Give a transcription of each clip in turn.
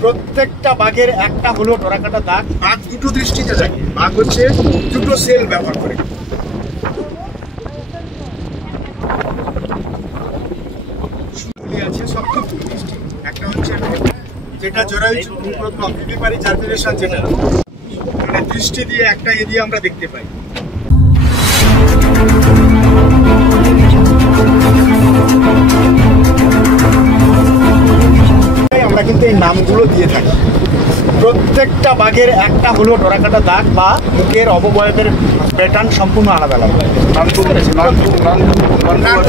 প্রত্যেকটা বাঘের একটা হলো ডোরাকাটা দাগ। বাঘ দুটো দৃষ্টিতে থাকে, বাঘ হচ্ছে দুটো সেল ব্যবহার করে। আছে সব দুটো দৃষ্টি, একটা হচ্ছে যেটা জরায়ু ভিভিপারি জার্মিনেশন, যেটা মানে দৃষ্টি দিয়ে একটা এ দিয়ে আমরা দেখতে পাই। আমরা কিন্তু এই নামগুলো দিয়ে থাকি। প্রত্যেকটা বাঘের একটা হলো ডোরাকাটা দাগ বা মুখের অবয়বের প্যাটার্ন সম্পূর্ণ আলাদা আলাদা।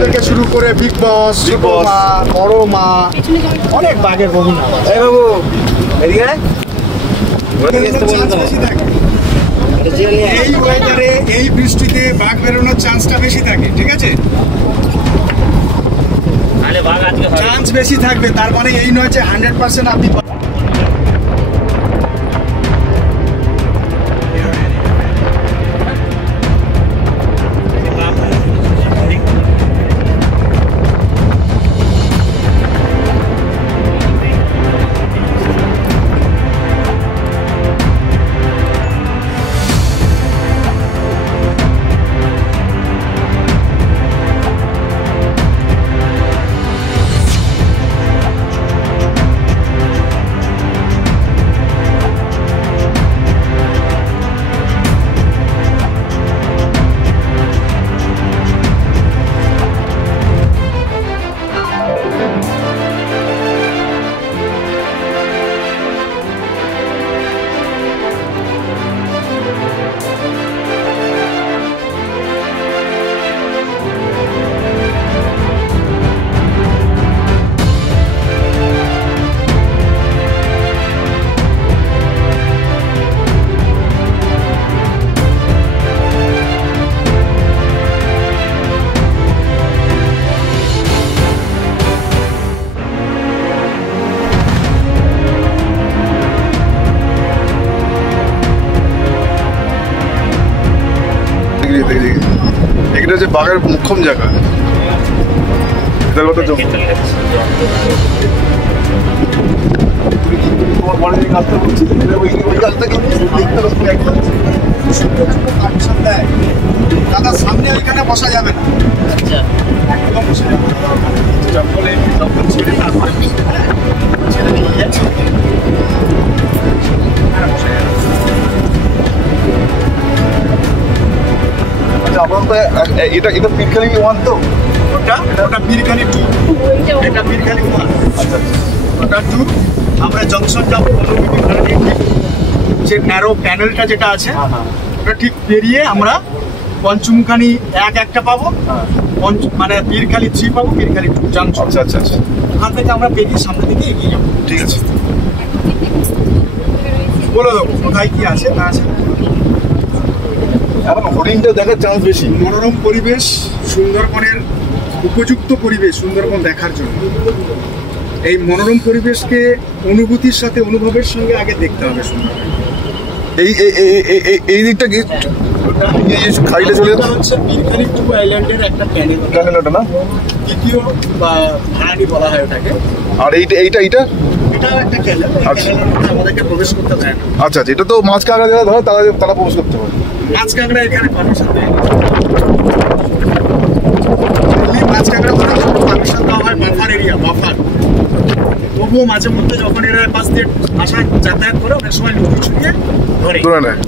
থেকে শুরু করে বিগ বস, বড় মা, অনেক বাঘের বহু নাম। এই ওয়েদারে এই বৃষ্টিতে বাঘ বেরোনোর চান্সটা বেশি থাকে, ঠিক আছে? চান্স বেশি থাকবে, তার মানে এই নয় যে 100% আপনি এটা যে বাঘের মুখ্যম জায়গা, তোমার মনে যে কাজটা করছি ওই কাজটা কিন্তু দাদা সামনে ওইখানে বসা যাবে না। আচ্ছা, একদম বসে যাবে জঙ্গলে, জঙ্গল ছেড়ে তারপরে ছেড়ে নিয়ে যাচ্ছে। আচ্ছা, আপনার তো এটা পীরখালি 1 তো? ওটা পীরখালি 2, এটা পীরখালি 1। আচ্ছা, ওটা 2। আমরা জংশন যাবো, যে ন্যারো প্যানেলটা যেটা আছে ওটা ঠিক পেরিয়ে আমরা পঞ্চমুখানি একটা পাবো, মানে পীরখালি 3 পাবো, পীরখালি 2 জংশন। আচ্ছা আচ্ছা আচ্ছা, ওখান থেকে আমরা পেরিয়ে সামনের দিকে এগিয়ে যাবো। ঠিক আছে, বলে দেবো কোথায় কি আছে না আছে। এখন হরিণটা দেখার চান্স বেশি। মনোরম পরিবেশ, সুন্দরবনের উপযুক্ত পরিবেশ সুন্দরবন দেখার জন্য। এই মনোরম পরিবেশকে অনুভূতির সাথে, অনুভবের সঙ্গে আগে দেখতে হবে সুন্দরবন। এই দিকটা কি খাইলে চলে যাচ্ছে? হচ্ছে পীরখালি 2 আইল্যান্ডের একটা প্যানেল, ওটা না দ্বিতীয় বা ভাড়ানি বলা হয় ওটাকে। আর এইটা এটা একটা ক্যানেল, আমাদেরকে প্রবেশ করতে দেয় না। আচ্ছা, এটা তো মাছ কাঁকড়া যারা ধরে তারা প্রবেশ করতে পারে। মাছ কাঁকড়া এখানে পারমিশন দেয়, মাছ কাঁকড়া ধরার জন্য পারমিশন দেওয়া হয় বাফার এরিয়া, বাফার। তবুও মাঝে মধ্যে যখন এরা পাশ দিয়ে আসা যাতায়াত করে, অনেক সময় লুকিয়ে ছুটিয়ে ধরে নেয়।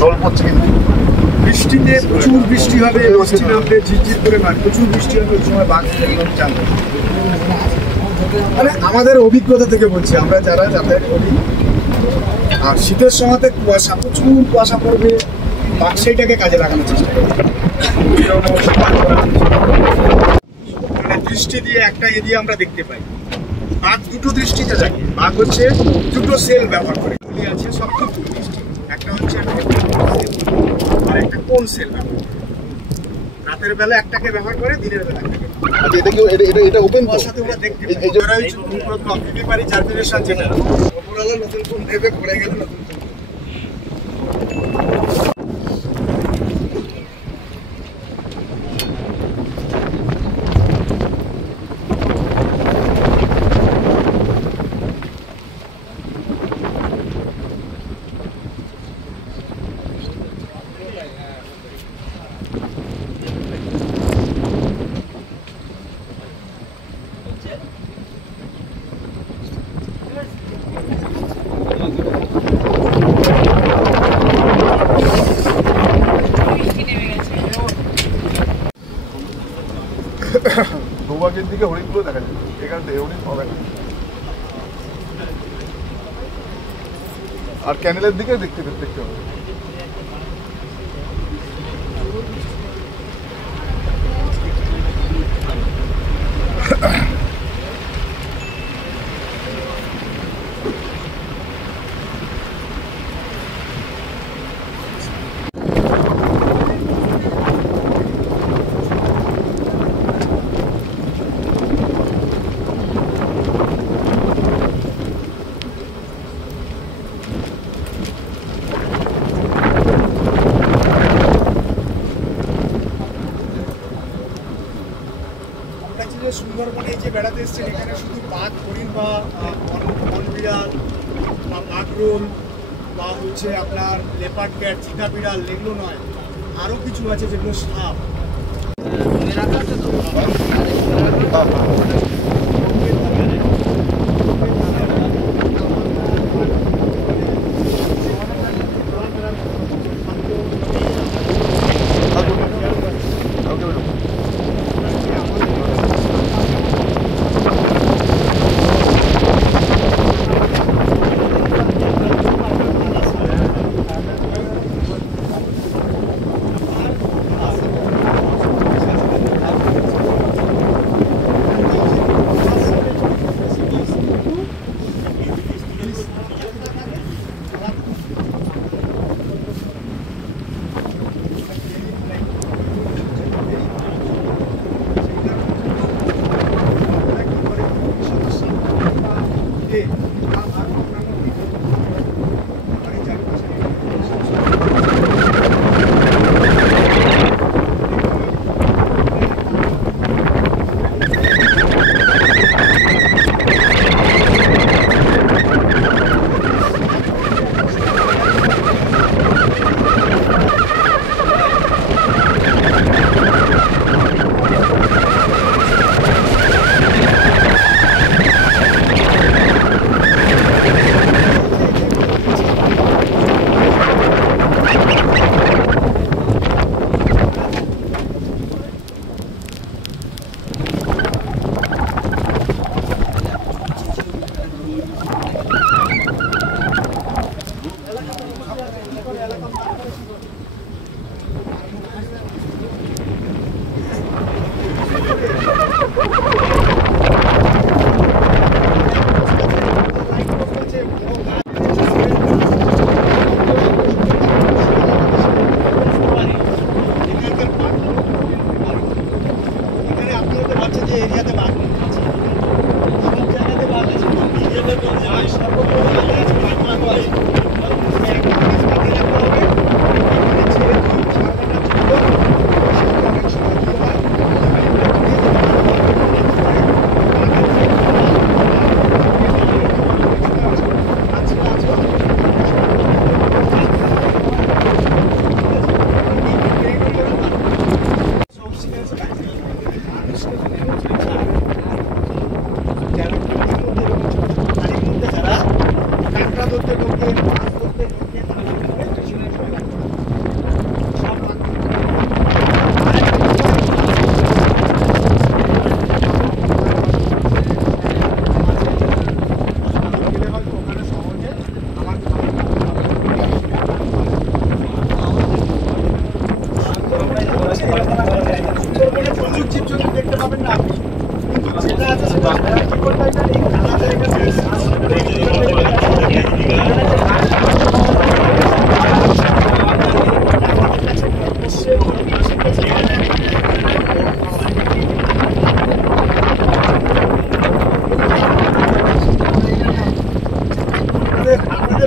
জল পড়ছে কিন্তু বৃষ্টিতে প্রচুর বৃষ্টি হবে, বৃষ্টি নামবে ঝিরঝির করে, প্রচুর বৃষ্টি হবে ওই সময় বাঘ জানবে। মানে আমাদের অভিজ্ঞতা থেকে বলছি, আমরা যারা যাতায়াত করি, আর শীতের সময়তে কুয়াশা, প্রচুর কুয়াশা পড়বে, বাঘ সেইটাকে কাজে লাগানোর চেষ্টা করে। মানে দৃষ্টি দিয়ে একটা এ দিয়ে আমরা দেখতে পাই। বাঘ দুটো দৃষ্টিতে থাকে, বাঘ হচ্ছে দুটো সেল ব্যবহার করে। আছে সব দুটো দৃষ্টি, একটা হচ্ছে আর একটা কোন সেল ব্যবহার করে। রাতের বেলা একটাকে ব্যবহার করে, দিনের বেলা একটাকে। এটা ওপেন সাথে ওরা দেখতে পাই। ভিভিপারি জার্মিনেশন, যেটা ওপরওয়ালা নতুন নেবে ঘুরে গেল নতুন। দুবাগের দিকে হরিণগুলো দেখা যায়, এখান থেকে হরিণ পাবে না। আর ক্যানেলের দিকে দেখতে হবে। সুন্দরবনে যে বেড়াতে এসছেন, এখানে শুধু বাঘ, হরিণ বা বন বিড়াল বা বাঘরোল বা হচ্ছে আপনার লেপার্ড ক্যাট, চিতা বিড়াল এগুলো নয়, আরও কিছু আছে যেগুলো সাপ।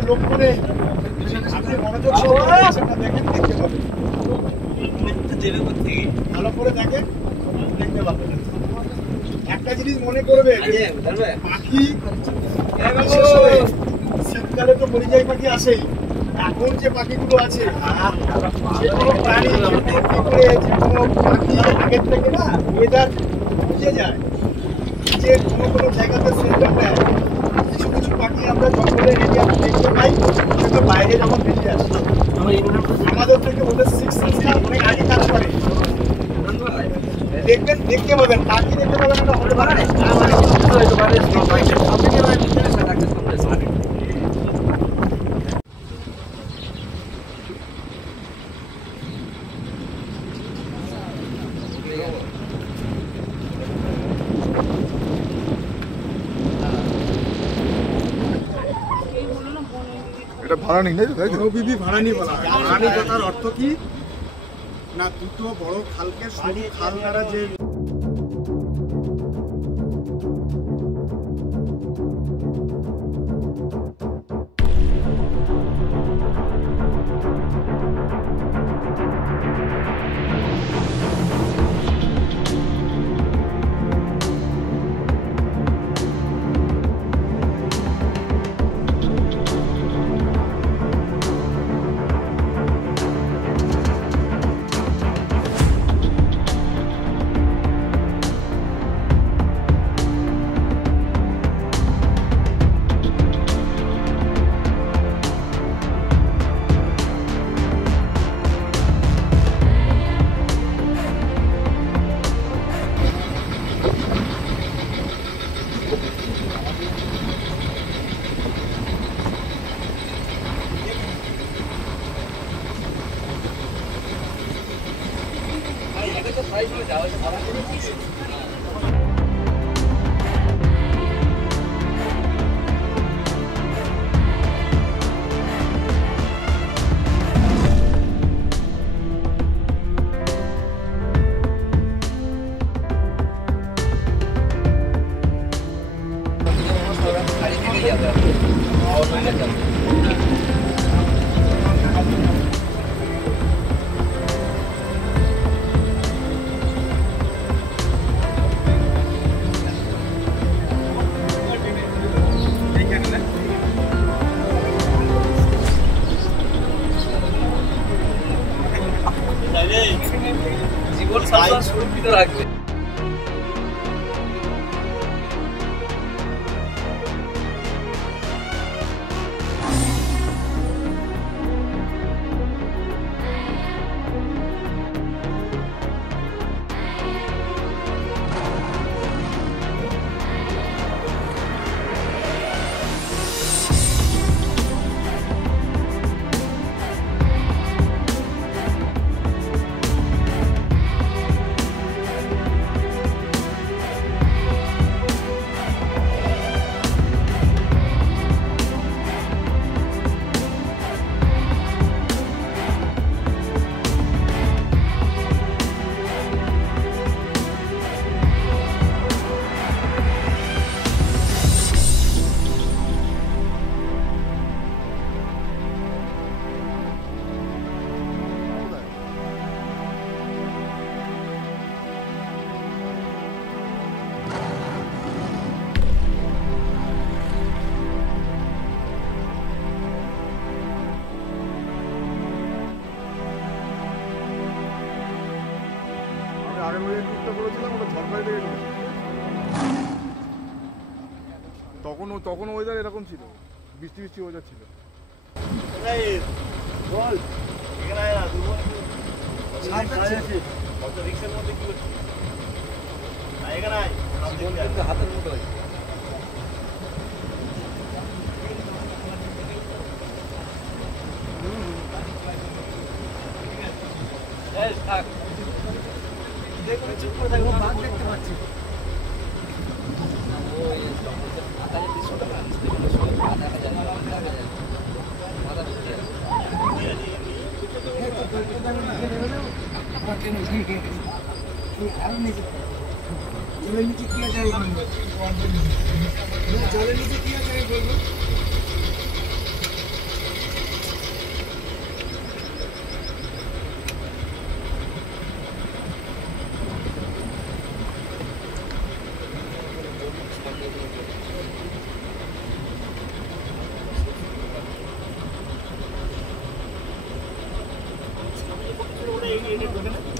লক্ষ্য নেই। আপনি মনোযোগ সহকারে সেটা দেখেন, দেখতে পাবেন। ভালো করে দেখেন, দেখতে পাবেন। একটা জিনিস মনে করবে, পাখি বিশেষ করে শীতকালে তো পরিযায়ী পাখি আসেই। এখন যে পাখিগুলো আছে, যে কোনো প্রাণী কি করে, যে কোনো পাখি আগের থেকে না ওয়েদার বুঝে যায়, যে কোনো কোনো জায়গাতে সেন্টার নেয়। কিছু কিছু পাখি আমরা জঙ্গলের এরিয়াতে দেখতে পাই, সেটা বাইরে যখন বেরিয়ে আসে আমাদের থেকে ওদের সিক্স সেন্সটা অনেক আগে কাজ করে। দেখবেন, দেখতে পাবেন, পাখি দেখতে পাবেন, এটা হতে পারে না। এটা ভাড়া নেই, তাই তো? বনবিবি ভাড়ানি বলা হয়। ভাড়ানি কথার অর্থ কি না, দুটো বড় খালকে সরু খাল দ্বারা যে জীবন সুরক্ষিত রাখবে। আগের বারে টুকটা করেছিলাম, ওটা ঝড়বাড়ি থেকে করেছিলাম। তখন ওয়েদার এরকম ছিল, বৃষ্টি বৃষ্টি ওয়েদার ছিল। হাতের মতো থাক দেখুন, চুপ করে থাকবো, বাঘ দেখতে পাচ্ছি। জলের নিচে কি আছে বলবো, জলের নিচে কি আছে বলবো। এই দোকানে